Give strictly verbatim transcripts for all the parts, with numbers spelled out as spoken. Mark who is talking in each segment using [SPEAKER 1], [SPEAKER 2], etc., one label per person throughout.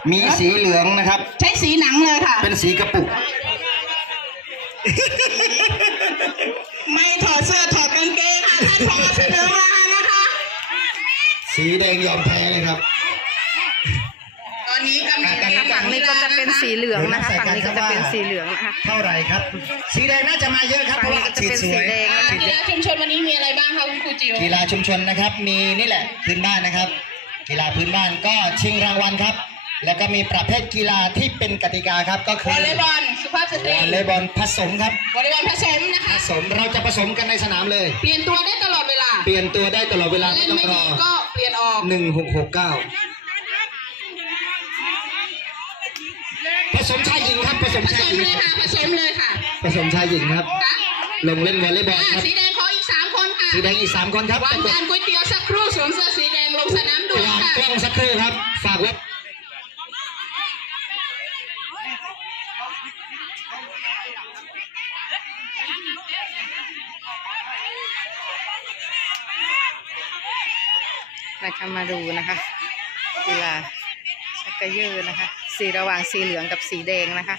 [SPEAKER 1] มีสีเหลืองนะครับ
[SPEAKER 2] ใช้สีหนังเลยค่ะ
[SPEAKER 1] เป็นสีกระปุก
[SPEAKER 2] ไม่ถอดเสื้อถอดกางเกงค่ะท่านพอเสนอมานะคะ
[SPEAKER 1] สีแดงยอมแพ้เลยครับ
[SPEAKER 2] ตอนนี้กำลัง
[SPEAKER 3] ฝั่งนี้ก็จะเป็นสีเหลืองนะคะฝั่งนี้ก็จะเป็นสีเหลืองนะคะ
[SPEAKER 1] เท่าไหร่ครับสีแดงน่าจะมาเยอะครับเพราะว่าสีสวย
[SPEAKER 2] กีฬาชุมชนวันนี้มีอะไรบ้างคะคุณครูจิ๋ว
[SPEAKER 1] กีฬาชุมชนนะครับมีนี่แหละพื้นบ้านนะครับกีฬาพื้นบ้านก็ชิงรางวัลครับแล้วก็มีประเภทกีฬาที่เป็นกติกาครับก็คือ
[SPEAKER 2] วอลเลย์บอลสุภาพสตรี
[SPEAKER 1] วอลเลย์บอลผสมครับ
[SPEAKER 2] วอลเลย์บอลผสมนะคะ
[SPEAKER 1] ผสมเราจะผสมกันในสนามเลย
[SPEAKER 2] เปลี่ยนตัวได้ตลอดเวลา
[SPEAKER 1] เปลี่ยนตัวได้ตลอดเวลา
[SPEAKER 2] เล่นไม่ดีก็เปลี่ยนออก
[SPEAKER 1] หนึ่งหกหกเก้าผสมชายหญิงครับผสมชายหญิง
[SPEAKER 2] เลยค่ะผสมเลยค่ะ
[SPEAKER 1] ผสมชายหญิงครับลงเล่นวอลเลย์บอลครับ
[SPEAKER 2] สีแดงขออีกสามคนค่ะ
[SPEAKER 1] สีแดงอีกสามคนครับ
[SPEAKER 2] วางจานก๋วยเตี๋ยวสักครู่สวมเสื้อสีแดงลงสนามดูค่ะ
[SPEAKER 1] กล้องสักครู่ครับฝากไว้
[SPEAKER 3] นะคะมาดูนะคะกีฬาชักกระเยอะนะคะสีระหว่างสีเหลืองกับสีแดงนะคะ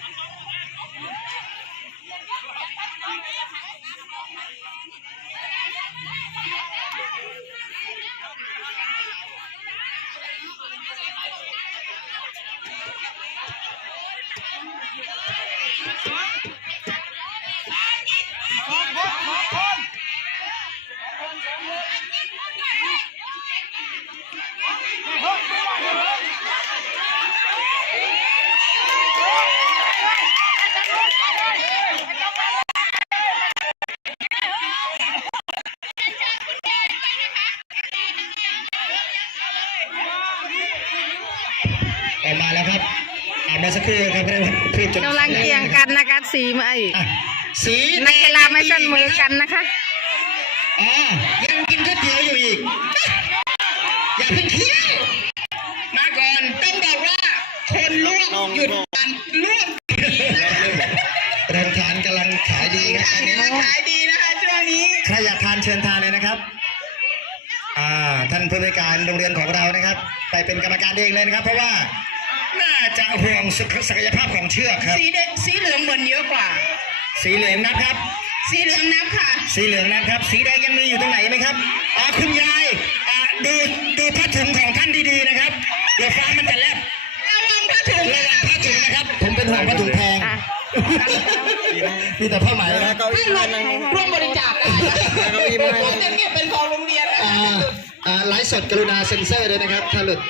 [SPEAKER 1] ออกมาแล้วครับออกมาสักครู่ครับ
[SPEAKER 3] กำลังเกี่ยงกันนะคะสีมาอีก
[SPEAKER 1] สี
[SPEAKER 3] นักกีฬาไม่ชั่นมือกันนะคะ
[SPEAKER 1] อ๋อยังกินก๋วยเตี๋ยวอยู่อีกอย่าเพิ่งเคี้ยวมาก่อนต้องบอกว่าคนลวกหยุดกันลวกโรงทานกำลังขายดีครับ
[SPEAKER 2] อันนี้ขายดีนะคะช่วงนี้
[SPEAKER 1] ใครอยากทานเชิญทานเลยนะครับอ่าท่านผู้บริการโรงเรียนของเรานะครับไปเป็นกรรมการเองเลยนะครับเพราะว่าน่าจะห่วงศักยภาพของเชือกครับ
[SPEAKER 2] สีแดงสีเหลืองเหมือนเยอะกว่า
[SPEAKER 1] สีเหลืองนับครับ
[SPEAKER 2] สีเหลืองนับค่ะ
[SPEAKER 1] สีเหลืองนับครับสีแดงยังมีอยู่ตรงไหนไหมครับอ๋อคุณยายอ่าดูดูผ้าถุงของท่านดีๆนะครับเดี๋ยวฟ้ามันจะแลบ
[SPEAKER 2] ระวังผ้าถุง
[SPEAKER 1] ระวังผ้าถุงนะครับผมเป็นห่วงผ้าถุงแพงมีแต่ผ้าไหมนะ
[SPEAKER 2] ท่านลงร่วมบริจาคได้ควรจะเก็บเป็นของโรงเรียนนะ
[SPEAKER 1] อ่าไลฟ์สดกรุณาเซ็นเซอร์ด้วยนะครับถ้าหลุด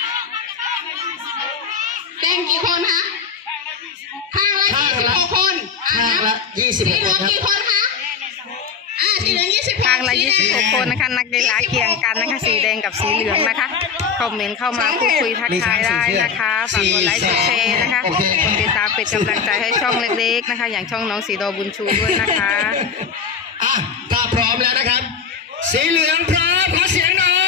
[SPEAKER 2] แดงกี่คนคะข้างละยี่สิบหกคน
[SPEAKER 1] ข้างละยี่สิบหกคนครับ
[SPEAKER 2] กี่คนคะอ่าสีเหลืองยี่สิบหก
[SPEAKER 3] ข้างละยี่สิบหกคนนะคะนักกีฬาเกี่ยงกันนะคะสีแดงกับสีเหลืองนะคะคอมเมนต์เข้ามาพูดคุยทักทายได้นะคะฝากกดไลค์กดแชร์นะคะติดตามเป็นกำลังใจให้ช่องเล็กๆนะคะอย่างช่องน้องสีดอบุญชูด้วยนะคะ
[SPEAKER 1] อ่ะถ้าพร้อมแล้วนะครับสีเหลืองพร้อมขอเสียงหน่อย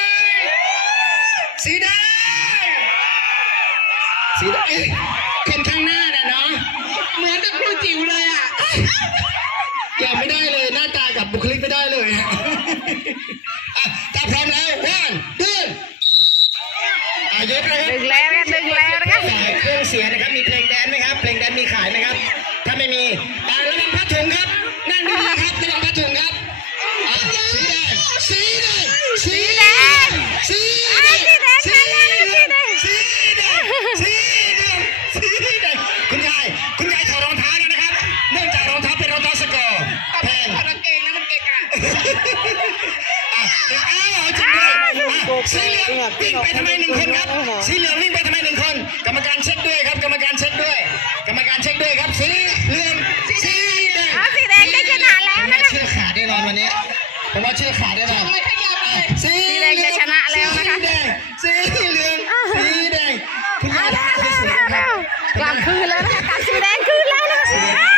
[SPEAKER 1] สีแดงสีแดงคนข้างหน้าน่ะเนาะ
[SPEAKER 2] เหมือนกับครูจิ๋วเลยอ่ะ
[SPEAKER 1] อย่าไม่ได้เลยหน้าตากับบุคลิกไม่ได้เลยอ่ะถ้าพร้อมแล้ววันดึงอายุนะครับ
[SPEAKER 3] ดึงแล้วดึงแล้วนะคะ
[SPEAKER 1] เครื่องเสียงนะครับมีเพลงแดนไหมครับเพลงแดนมีขายไหมครับถ้าไม่มีอ่าระวังผ้าถุงครับนั่งดีๆครับระวังผ้าถุงครับสีแดงสีแดงสีแดงสีแดงสีแดงสีแดงสีแดงสีแดงสีแดงคุณยายคุณยายถอดรองเท้าแล้วนะครับเนื่องจากรองเท้าเป็นรองเท้าสกอร์แพง
[SPEAKER 2] ถอดกางเกงนะมันเกะกะ
[SPEAKER 1] อ้าวจริงด้วยสีเหลืองวิ่งไปทำไมหนึ่งคนครับสีเหลืองวิ่งไปทำไมหนึ่งคนกรรมการเช็คด้วยครับกรรมการเช็คด้วยกรรมการเช็คด้วยครับสีเหลืองสีแดง
[SPEAKER 3] สีแดงได้ชนะแล้วนะคะ
[SPEAKER 1] เชื่อขาดแน่นอนวันนี้ผมว่าเชื่อขาดแน่นอน
[SPEAKER 3] สีแดงจะชนะแล้วนะคะ
[SPEAKER 1] สีเหลืองสีแดงคุณยาย
[SPEAKER 3] กลับคืนแล้วนะคะกลับสีแดงคืนแล้วนะคะสี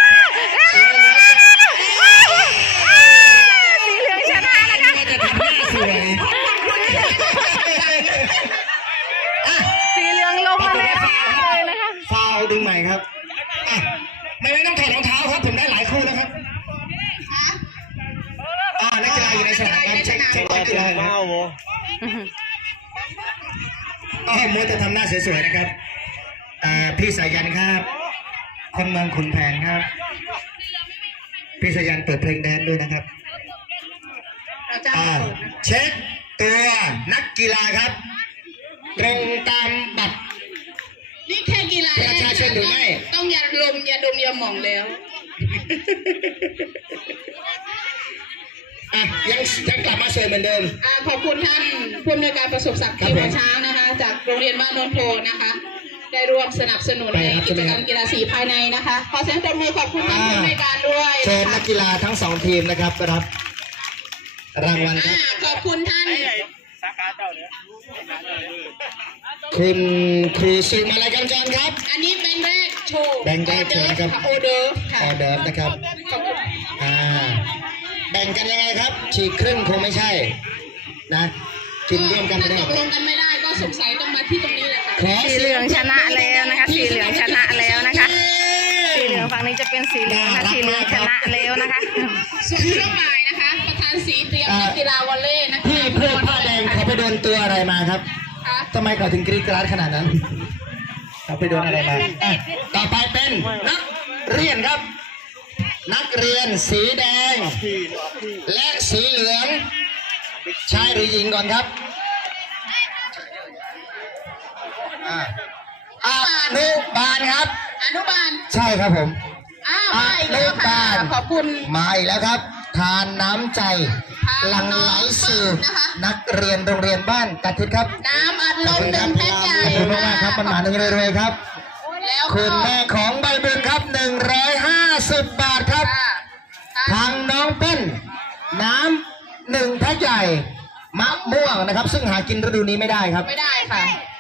[SPEAKER 3] เหลืองชนะนะคะสีเหลืองลงมาเลยนะคะ
[SPEAKER 1] ฟาวดึงใหม่ครับไม่ไม่ต้องถอดรองเท้าครับผมได้หลายคู่นะครับอ่านักกีฬาอยู่ในสนามครับเช็คเช็คนักกีฬาครับอ๋อมัวแต่ทำหน้าสวยๆนะครับอ่าพี่สายันครับ คนเมืองขุนแผนครับ พี่สายันเปิดเพลงแดนซ์ด้วยนะครับ
[SPEAKER 2] เราจะ
[SPEAKER 1] อ่าเช็คตัวนักกีฬาครับ ตรงตามบัตร
[SPEAKER 2] นี่แค่กีฬา
[SPEAKER 1] ประชาชนหรือไม่
[SPEAKER 2] ต้องยาลมยาดมยาหม่องแล้ว
[SPEAKER 1] อ่ะยังยังกลับมาเสิร์ฟเหมือนเดิม
[SPEAKER 2] อ่าขอบคุณท่านผู้อำนวยการประสบศักดิ์
[SPEAKER 1] ครับ
[SPEAKER 2] ที่
[SPEAKER 1] ผม
[SPEAKER 2] หัวช้างนะคะ จากโรงเรียนบ้านโนนโพนะคะ ได้ร่วมสนับสนุน
[SPEAKER 1] ไป
[SPEAKER 2] ใน
[SPEAKER 1] ครับ
[SPEAKER 2] กิจกรรมกีฬาสีภายในนะคะ ขอเสียงปรบมือขอบคุณท่านผู้อำนวยการด้วย
[SPEAKER 1] เชิญ
[SPEAKER 2] นะ
[SPEAKER 1] นั
[SPEAKER 2] คะ
[SPEAKER 1] กกีฬาทั้งสองทีมนะครับรับรางวัลค
[SPEAKER 2] อ่า
[SPEAKER 1] รับ
[SPEAKER 2] ขอบคุณท่าน
[SPEAKER 1] คุณครูสุมาลัยกำจรครับ
[SPEAKER 2] อันนี้เป็นแรกโชว์
[SPEAKER 1] แบงค์แรกโชว์นะครับ
[SPEAKER 2] ออเดอร์ค่ะ
[SPEAKER 1] ออเดิร์ฟนะครับ
[SPEAKER 2] ขอบคุณ
[SPEAKER 1] อ่าแบ่งกันยังไงครับ ฉีกครึ่งคงไม่ใช่นะกินร่วมกันไม่ได้
[SPEAKER 2] ถ้าตกลงกันไม่ได้ก็สงสัยต้องมาที่ตรงนี้แหละค่ะ
[SPEAKER 1] ขอ
[SPEAKER 3] สีเหลืองชนะแล้วนะคะ สีเหลืองชนะแล้วนะคะ สีเหลืองฝั่งนี้จะเป็นสีเหลืองนะคะสีเหลืองชนะแล้วนะคะ
[SPEAKER 2] ส่วนช่วงบ่ายนะคะ ประธานสีเตรียมนักกีฬาวอลเลย์นะคะ
[SPEAKER 1] พี่เพื่อนผ้าแดงเขาไปโดนตัวอะไรมาครับ
[SPEAKER 2] ค่ะ
[SPEAKER 1] ทำไมเขาถึงกรีดกราดขนาดนั้นเขาไปโดนอะไรมาอ่ะต่อไปเป็นนักเรียนครับ นักเรียนสีแดง และสีเหลืองชายหรือหญิงก่อนครับอ่าอนุบาลครับ
[SPEAKER 2] อนุบาล
[SPEAKER 1] ใช่ครับผม
[SPEAKER 2] อ้าวมาอีกแล้วค่ะ
[SPEAKER 1] อนุบาล
[SPEAKER 2] ขอบคุณ
[SPEAKER 1] มาอีกแล้วครับ ทานน้ำใจหลังไหลสู่นักเรียนโรงเรียนบ้านกระทิดครับ
[SPEAKER 2] น้ำอัดลมหนึ่งแพ็คใหญ่
[SPEAKER 1] ขอบคุณมากๆครับมันหมาหนึ่งรวยๆครับ
[SPEAKER 2] แล้ว
[SPEAKER 1] คุ
[SPEAKER 2] ก็
[SPEAKER 1] ณแม่ของใบบุญครับหนึ่งร้อยห้าสิบบาทครับ
[SPEAKER 2] ค่ะ
[SPEAKER 1] ทางน้องเป็นน้ำหนึ่งแพ็คใหญ่มะม่วงนะครับ ซึ่งหากินฤดูนี้ไม่ได้ครับ
[SPEAKER 2] ไม่ได้ค่ะ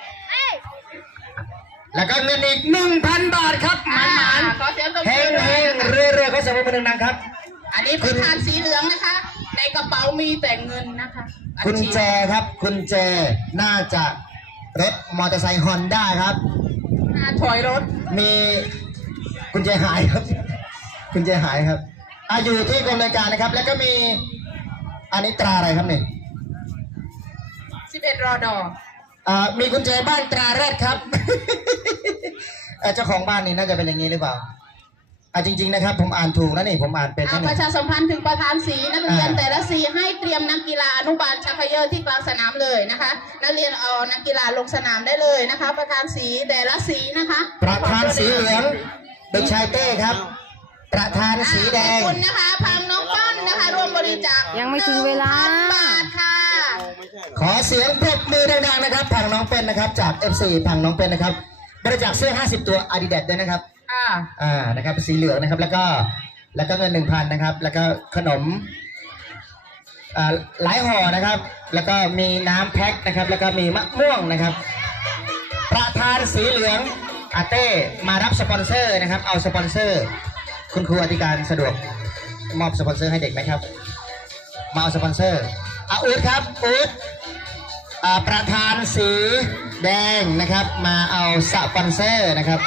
[SPEAKER 1] แล้วก็เงินอีกหนึ่งพันบาทครับหมานหมาน
[SPEAKER 2] ขอเสียงตบ
[SPEAKER 1] เฮ
[SPEAKER 2] มื
[SPEAKER 1] ง
[SPEAKER 2] อ
[SPEAKER 1] เฮงเรื่อยๆเขาสมมติดังๆครับ
[SPEAKER 2] อันนี้ประธานสีเหลืองนะคะ ในกระเป๋ามีแต่เงินนะคะ
[SPEAKER 1] กุญแจครับกุญแจน่าจะรถมอเตอร์ไซค์ฮอนด้าครับ
[SPEAKER 2] หน้าถอยรถ
[SPEAKER 1] มีกุญแจหายครับกุญแจหายครับอ่ะอยู่ที่กรมรายการนะครับ แล้วก็มีอันนี้ตราอะไรครับเนี่ย
[SPEAKER 2] สิบเอ็ดรอดอ
[SPEAKER 1] อ่ามีกุญแจบ้านตราแรดครับ เอ่อเจ้าของบ้านนี่น่าจะเป็นอย่างนี้หรือเปล่าอ่ะจริง ๆนะครับ ผมอ่านถูกนะนี่ผมอ่านเป็น
[SPEAKER 2] เอา
[SPEAKER 1] นะ
[SPEAKER 2] ป
[SPEAKER 1] นี่
[SPEAKER 2] ระชาสัมพันธ์ถึงประธานสีนักเรียน
[SPEAKER 1] อ่า
[SPEAKER 2] แต่ละสีให้เตรียมนักกีฬาอนุบาลชักเขยอที่กลางสนามเลยนะคะ นักเรียนเอานักกีฬาลงสนามได้เลยนะคะ ประธานสีแต่ละสีนะคะ
[SPEAKER 1] ประธานสีเหลืองเด็กชายเต้ครับ ประธานสีแด
[SPEAKER 2] ขอบ
[SPEAKER 1] ง
[SPEAKER 2] คุณนะคะพังน้องป้อนนะคะร่วมบริจาค
[SPEAKER 3] ยังไม่ถึงเวลา
[SPEAKER 2] หนึ่งพันบาทค่ะ
[SPEAKER 1] ขอเสียงปรบมือดังๆนะครับผังน้องเป็นนะครับจาก เอฟ ซี ผังน้องเป็นนะครับบริจาคเสื้อห้าสิบตัวอาดิดาสด้วยนะครับ
[SPEAKER 2] อ่า
[SPEAKER 1] อ่านะครับสีเหลืองนะครับแล้วก็แล้วก็เงินหนึ่งพันนะครับแล้วก็ขนมอ่าหลายห่อนะครับ แล้วก็มีน้ำแพ็คนะครับแล้วก็มีมะม่วงนะครับ ประธานสีเหลืองอาเต้มารับสปอนเซอร์นะครับเอาสปอนเซอร์ คุณครูอธิการสะดวกมอบสปอนเซอร์ให้เด็กไหมครับมาเอาสปอนเซอร์อาอูดครับอูดอ่าประธานสีแดงนะครับมาเอาสปอนเซอร์นะครับ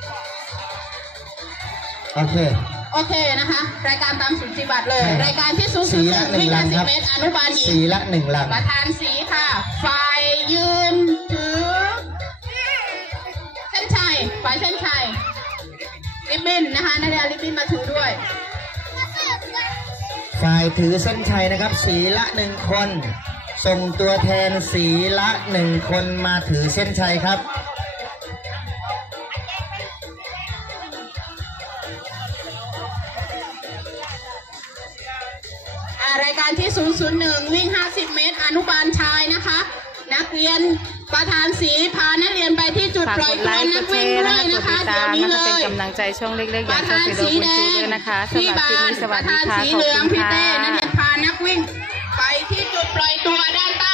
[SPEAKER 1] โอเค
[SPEAKER 2] โอเคนะคะ รายการตามสุนทรีบัตรเลย
[SPEAKER 1] ใช่ครับ
[SPEAKER 2] รายการที่ศูนย์
[SPEAKER 1] สี
[SPEAKER 2] ศูนย์ห
[SPEAKER 1] ละ
[SPEAKER 2] นึ่ง
[SPEAKER 1] หนึ่
[SPEAKER 2] วิ่
[SPEAKER 1] ง
[SPEAKER 2] ง ห้าสิบ
[SPEAKER 1] ลังครับ
[SPEAKER 2] เมตรอนุบาลหญิ
[SPEAKER 1] สี
[SPEAKER 2] ง
[SPEAKER 1] ละหนึ่งลัง
[SPEAKER 2] ประธานสีค่ะฝ่ายยืนถือเส้นชัยฝ่ายเส้นชัยริบบิ้นนะคะนักเรียนริบบิ้นมาถือด้วย
[SPEAKER 1] ฝ่ายถือเส้นชัยนะครับ สีละหนึ่งคน ส่งตัวแทนสีละหนึ่งคนมาถือเส้นชัยครับ
[SPEAKER 2] อ่ารายการที่ศูนย์ศูนย์หนึ่งวิ่งห้าสิบเมตรอนุบาลชายนะคะ นักเรียนประธานสีพานักเรียนไปที่จุด
[SPEAKER 3] ฝาก
[SPEAKER 2] ปล่
[SPEAKER 3] ก
[SPEAKER 2] อย
[SPEAKER 3] ด
[SPEAKER 2] ตั
[SPEAKER 3] ไล
[SPEAKER 2] ว
[SPEAKER 3] ค์ก
[SPEAKER 2] นั
[SPEAKER 3] ด
[SPEAKER 2] ก
[SPEAKER 3] แช
[SPEAKER 2] วิ่ง
[SPEAKER 3] ร์
[SPEAKER 2] ด้
[SPEAKER 3] นะ
[SPEAKER 2] วย
[SPEAKER 3] คะก
[SPEAKER 2] นะ
[SPEAKER 3] ด
[SPEAKER 2] คะ
[SPEAKER 3] ติด
[SPEAKER 2] เดี๋
[SPEAKER 3] ตาย มนะคะเป็น
[SPEAKER 2] วนี้เลย
[SPEAKER 3] กำลังใจช่องเล็กๆอ
[SPEAKER 2] ป
[SPEAKER 3] ย่าง
[SPEAKER 2] ระ
[SPEAKER 3] ช่อง
[SPEAKER 2] ธาน
[SPEAKER 3] ฟิโด
[SPEAKER 2] สี
[SPEAKER 3] บุญ
[SPEAKER 2] แด
[SPEAKER 3] ชู
[SPEAKER 2] ง
[SPEAKER 3] ด้วยนะคะสำ
[SPEAKER 2] พี่
[SPEAKER 3] หรับคลิป
[SPEAKER 2] บา
[SPEAKER 3] นี้
[SPEAKER 2] น
[SPEAKER 3] ส
[SPEAKER 2] ป
[SPEAKER 3] วัส
[SPEAKER 2] ระ
[SPEAKER 3] ดี
[SPEAKER 2] ธาน
[SPEAKER 3] ค่ะ
[SPEAKER 2] สี
[SPEAKER 3] ขอบ
[SPEAKER 2] เหลือง
[SPEAKER 3] คุณ
[SPEAKER 2] พี่
[SPEAKER 3] ค่
[SPEAKER 2] เต้นัก
[SPEAKER 3] ะ
[SPEAKER 2] เรียนพานักวิ่ง ไปที่จุดปล่อยตัวด้านใต้